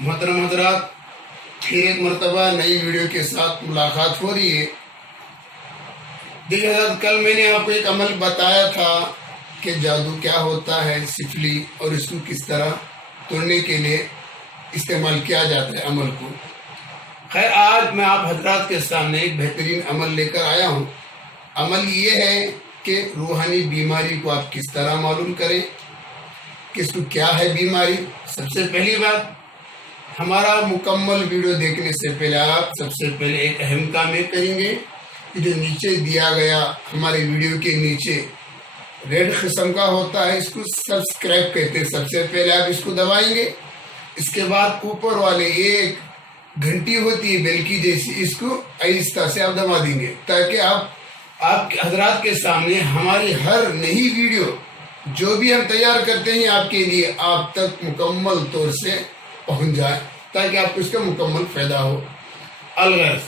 محترم حضرات، پھر ایک مرتبہ نئی ویڈیو کے ساتھ ملاقات ہو رہی ہے۔ دیکھیے حضرات، کل میں نے آپ کو ایک عمل بتایا تھا کہ جادو کیا ہوتا ہے، سفلی، اور اس کو کس طرح توڑنے کے لیے استعمال کیا جاتا ہے عمل کو۔ خیر، آج میں آپ حضرات کے سامنے ایک بہترین عمل لے کر آیا ہوں۔ عمل یہ ہے کہ روحانی بیماری کو آپ کس طرح معلوم کریں کہ اس کو کیا ہے بیماری۔ سب سے پہلی بات، ہمارا مکمل ویڈیو دیکھنے سے پہلے آپ سب سے پہلے ایک اہم کام یہ کریں گے کہ جو نیچے دیا گیا ہمارے ویڈیو کے نیچے ریڈ قسم کا ہوتا ہے، اس کو سبسکرائب کہتے ہیں۔ سب سے پہلے آپ اس کو دبائیں گے، اس کے بعد اوپر والے ایک گھنٹی ہوتی ہے بیل کی جیسی، اس کو آہستہ سے آپ دبا دیں گے تاکہ آپ حضرات کے سامنے ہماری ہر نئی ویڈیو جو بھی ہم تیار کرتے ہیں آپ کے لیے آپ تک مکمل طور سے پہنچ جائے، تاکہ آپ کو اس کا مکمل فائدہ ہو۔ الغرض،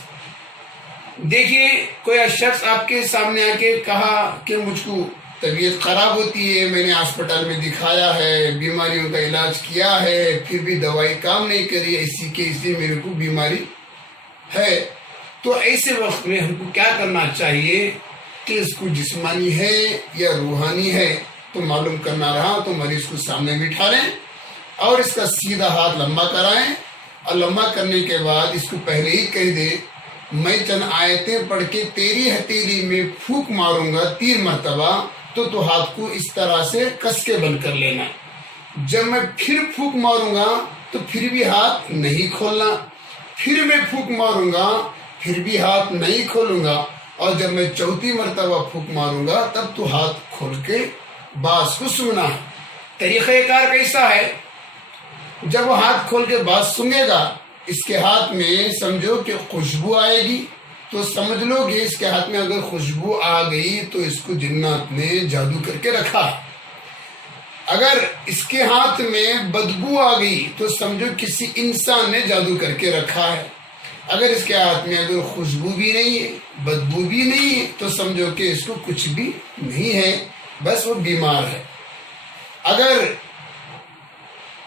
دیکھیے، کوئی شخص آپ کے سامنے آ کے کہا کہ مجھ کو طبیعت خراب ہوتی ہے، میں نے ہسپتال میں دکھایا ہے، بیماریوں کا علاج کیا ہے، پھر بھی دوائی کام نہیں کری، اسی میرے کو بیماری ہے۔ تو ایسے وقت میں ہم کو کیا کرنا چاہیے کہ اس کو جسمانی ہے یا روحانی ہے تو معلوم کرنا رہا تو مریض کو سامنے بٹھا لیں اور اس کا سیدھا ہاتھ لمبا کرائیں، اور لمبا کرنے کے بعد اس کو پہلے ہی کہہ دیں، میں چند آیتیں پڑھ کے تیری ہتھیلی میں پھونک ماروں گا 3 مرتبہ، تو ہاتھ کو اس طرح سے کس کے بند کر لینا۔ جب میں پھر پھونک ماروں گا تو پھر بھی ہاتھ نہیں کھولنا، پھر میں پھونک ماروں گا پھر بھی ہاتھ نہیں کھولوں گا، اور جب میں 4تھی مرتبہ پھونک ماروں گا تب تو ہاتھ کھول کے بات کو سننا ہے۔ طریقہ کار کیسا ہے؟ جب وہ ہاتھ کھول کے بات سنگے گا، اس کے ہاتھ میں سمجھو کہ خوشبو آئے گی، تو سمجھ لو کہ اس کے ہاتھ میں اگر خوشبو آ گئی تو اس کو جنات نے جادو کر کے رکھا ہے۔ اگر اس کے ہاتھ میں بدبو آ گئی تو سمجھو کسی انسان نے جادو کر کے رکھا ہے۔ اگر اس کے ہاتھ میں اگر خوشبو بھی نہیں ہے، بدبو بھی نہیں ہے، تو سمجھو کہ اس کو کچھ بھی نہیں ہے، بس وہ بیمار ہے۔ اگر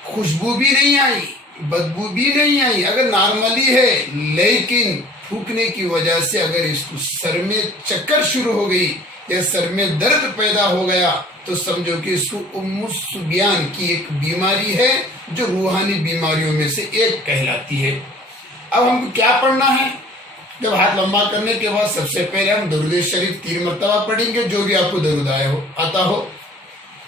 خوشبو بھی نہیں آئی، بدبو بھی نہیں آئی، اگر نارملی ہے، لیکن پھونکنے کی وجہ سے اگر اس کو سر میں چکر شروع ہو گئی یا سر میں درد پیدا ہو گیا تو سمجھو کہ اس کو ام الصبیان کی ایک بیماری ہے جو روحانی بیماریوں میں سے ایک کہلاتی ہے۔ اب ہم کو کیا پڑھنا ہے؟ جب ہاتھ لمبا کرنے کے بعد سب سے پہلے ہم درود شریف 3 مرتبہ پڑھیں گے، جو بھی آپ کو درود آتا ہو۔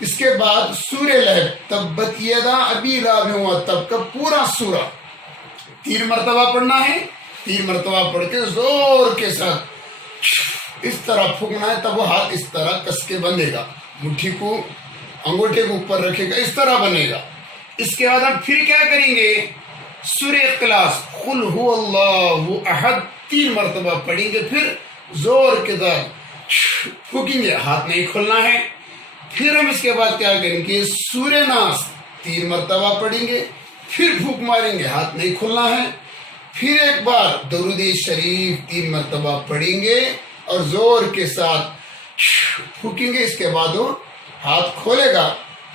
اس کے بعد سورہ لہب تبت یدا ابی لہب و تب کا پورا سورہ 3 مرتبہ پڑھنا ہے۔ 3 مرتبہ پڑھ کے زور کے ساتھ اس طرح پھونکنا ہے، تب وہ ہاتھ اس طرح کس کے بندھے گا، مٹھی کو انگوٹھے کو اوپر رکھے گا، اس طرح بنے گا۔ اس کے بعد ہم پھر کیا کریں گے؟ سورہ اخلاص قل هو اللہ احد 3 مرتبہ پڑھیں گے، پھر زور کے ساتھ پھونکیں گے، ہاتھ نہیں کھولنا ہے۔ پھر ہم اس کے بعد کیا کریں گے؟ سورہ ناس 3 مرتبہ پڑھیں گے، پھر پھونک ماریں گے، ہاتھ نہیں کھولنا ہے۔ پھر ایک بار درود شریف 3 مرتبہ پڑھیں گے اور زور کے ساتھ پھونکیں گے۔ اس کے بعد وہ ہاتھ کھولے گا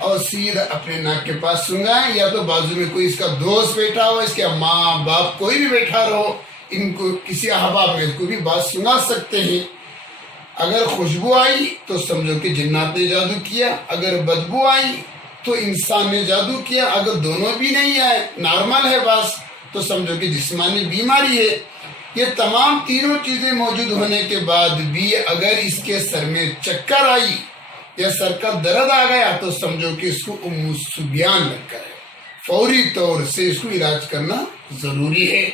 اور سیدھا اپنے ناک کے پاس سنگائیں، یا تو بازو میں کوئی اس کا دوست بیٹھا ہو، اس کے ماں باپ کوئی بھی بیٹھا رہو، ان کو کسی احباب میں کو بھی بات سنگا سکتے ہیں۔ اگر خوشبو آئی تو سمجھو کہ جنات نے جادو کیا، اگر بدبو آئی تو انسان نے جادو کیا، اگر دونوں بھی نہیں آئے، نارمل ہے بس، تو سمجھو کہ جسمانی بیماری ہے۔ یہ تمام تینوں چیزیں موجود ہونے کے بعد بھی اگر اس کے سر میں چکر آئی یا سر کا درد آ گیا تو سمجھو کہ اس کو ام الصبیان لگ کر ہے، فوری طور سے اس کو علاج کرنا ضروری ہے۔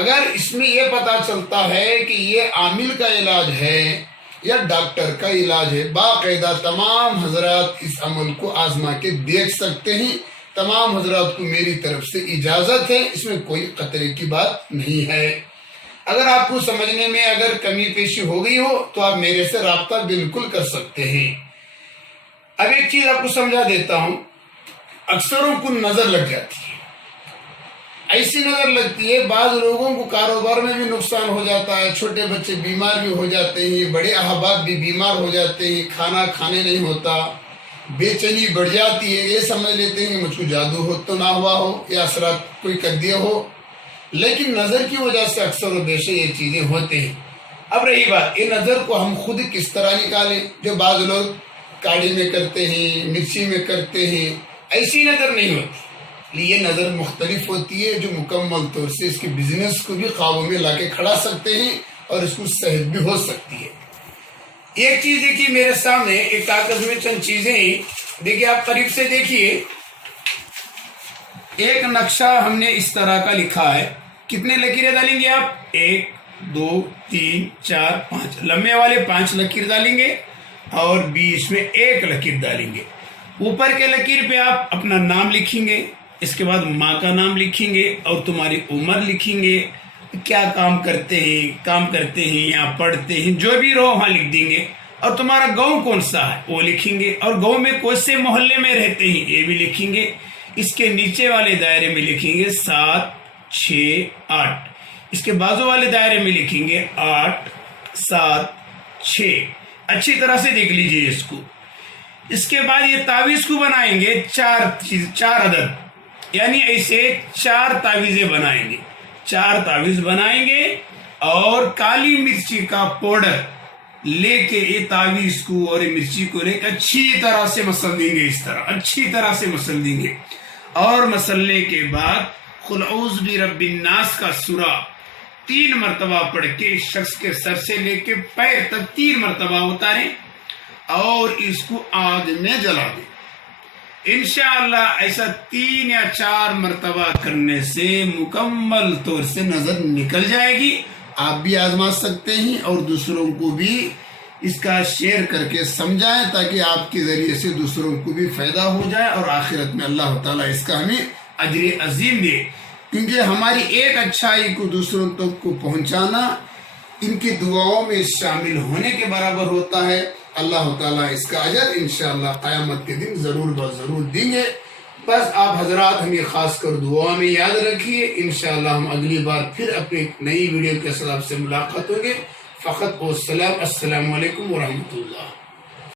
اگر اس میں یہ پتا چلتا ہے کہ یہ عامل کا علاج ہے یا ڈاکٹر کا علاج ہے، باقاعدہ تمام حضرات اس عمل کو آزما کے دیکھ سکتے ہیں۔ تمام حضرات کو میری طرف سے اجازت ہے، اس میں کوئی خطرے کی بات نہیں ہے۔ اگر آپ کو سمجھنے میں اگر کمی پیشی ہو گئی ہو تو آپ میرے سے رابطہ بالکل کر سکتے ہیں۔ اب ایک چیز آپ کو سمجھا دیتا ہوں، اکثروں کو نظر لگ جاتی ہے، ایسی نظر لگتی ہے، بعض لوگوں کو کاروبار میں بھی نقصان ہو جاتا ہے، چھوٹے بچے بیمار بھی ہو جاتے ہیں، بڑے احباب بھی بیمار ہو جاتے ہیں، کھانا کھانے نہیں ہوتا، بے چینی بڑھ جاتی ہے، یہ سمجھ لیتے ہیں کہ مجھ کو جادو ہو تو نہ ہوا ہو یا اثرات کوئی کر دیا ہو، لیکن نظر کی وجہ سے اکثر و بیشتر یہ چیزیں ہوتے ہیں۔ اب رہی بات یہ نظر کو ہم خود کس طرح نکالیں، جو بعض لوگ کاڑی میں کرتے ہیں، مرچی میں کرتے ہیں، ایسی نظر نہیں ہوتی۔ یہ نظر مختلف ہوتی ہے جو مکمل طور سے اس کے بزنس کو بھی قابو میں لا کے کھڑا سکتے ہیں اور اس کو صحت بھی ہو سکتی ہے۔ ایک چیز دیکھیے میرے سامنے ایک کاغذ میں چند چیزیں ہیں، دیکھیے آپ قریب سے دیکھیے، ایک نقشہ ہم نے اس طرح کا لکھا ہے۔ کتنے لکیریں ڈالیں گے آپ؟ 1 2 3 4 5 لمبے والے 5 لکیر ڈالیں گے اور بیچ میں 1 لکیر ڈالیں گے۔ اوپر کے لکیر پہ آپ اپنا نام لکھیں گے، اس کے بعد ماں کا نام لکھیں گے اور تمہاری عمر لکھیں گے، کیا کام کرتے ہیں یا پڑھتے ہیں، جو بھی رہو وہاں لکھ دیں گے، اور تمہارا گاؤں کون سا ہے وہ لکھیں گے، اور گاؤں میں کون سے محلے میں رہتے ہیں یہ بھی لکھیں گے۔ اس کے نیچے والے دائرے میں لکھیں گے 7 6 8، اس کے بازو والے دائرے میں لکھیں گے 8 7 6۔ اچھی طرح سے دیکھ لیجئے اس کو۔ اس کے بعد یہ تعویذ کو بنائیں گے 4 عدد، یعنی ایسے 4 تعویذیں بنائیں گے، 4 تعویذ بنائیں گے اور کالی مرچی کا پاؤڈر لے کے یہ تعویذ کو اور یہ مرچی کو لے کے اچھی طرح سے مسل دیں گے، اس طرح اچھی طرح سے مسل دیں گے، اور مسلنے کے بعد قل اعوذ برب الناس کا سورہ 3 مرتبہ پڑھ کے شخص کے سر سے لے کے پیر تک 3 مرتبہ اتاریں اور اس کو آگ میں جلا دیں۔ انشاءاللہ ایسا 3 یا 4 مرتبہ کرنے سے مکمل طور سے نظر نکل جائے گی۔ آپ بھی آزما سکتے ہیں اور دوسروں کو بھی اس کا شیئر کر کے سمجھائیں تاکہ آپ کے ذریعے سے دوسروں کو بھی فائدہ ہو جائے اور آخرت میں اللہ تعالیٰ اس کا ہمیں اجر عظیم دے، کیونکہ ہماری ایک اچھائی کو دوسروں تک کو پہنچانا ان کی دعاؤں میں شامل ہونے کے برابر ہوتا ہے۔ اللہ تعالیٰ اس کا اجر انشاءاللہ قیامت کے دن ضرور ضرور دیں گے۔ بس آپ حضرات ہمیں خاص کر دعا میں یاد رکھیے، انشاءاللہ ہم اگلی بار پھر اپنی نئی ویڈیو کے ساتھ سے ملاقات ہوں گے۔ فقط السلام علیکم ورحمۃ اللہ۔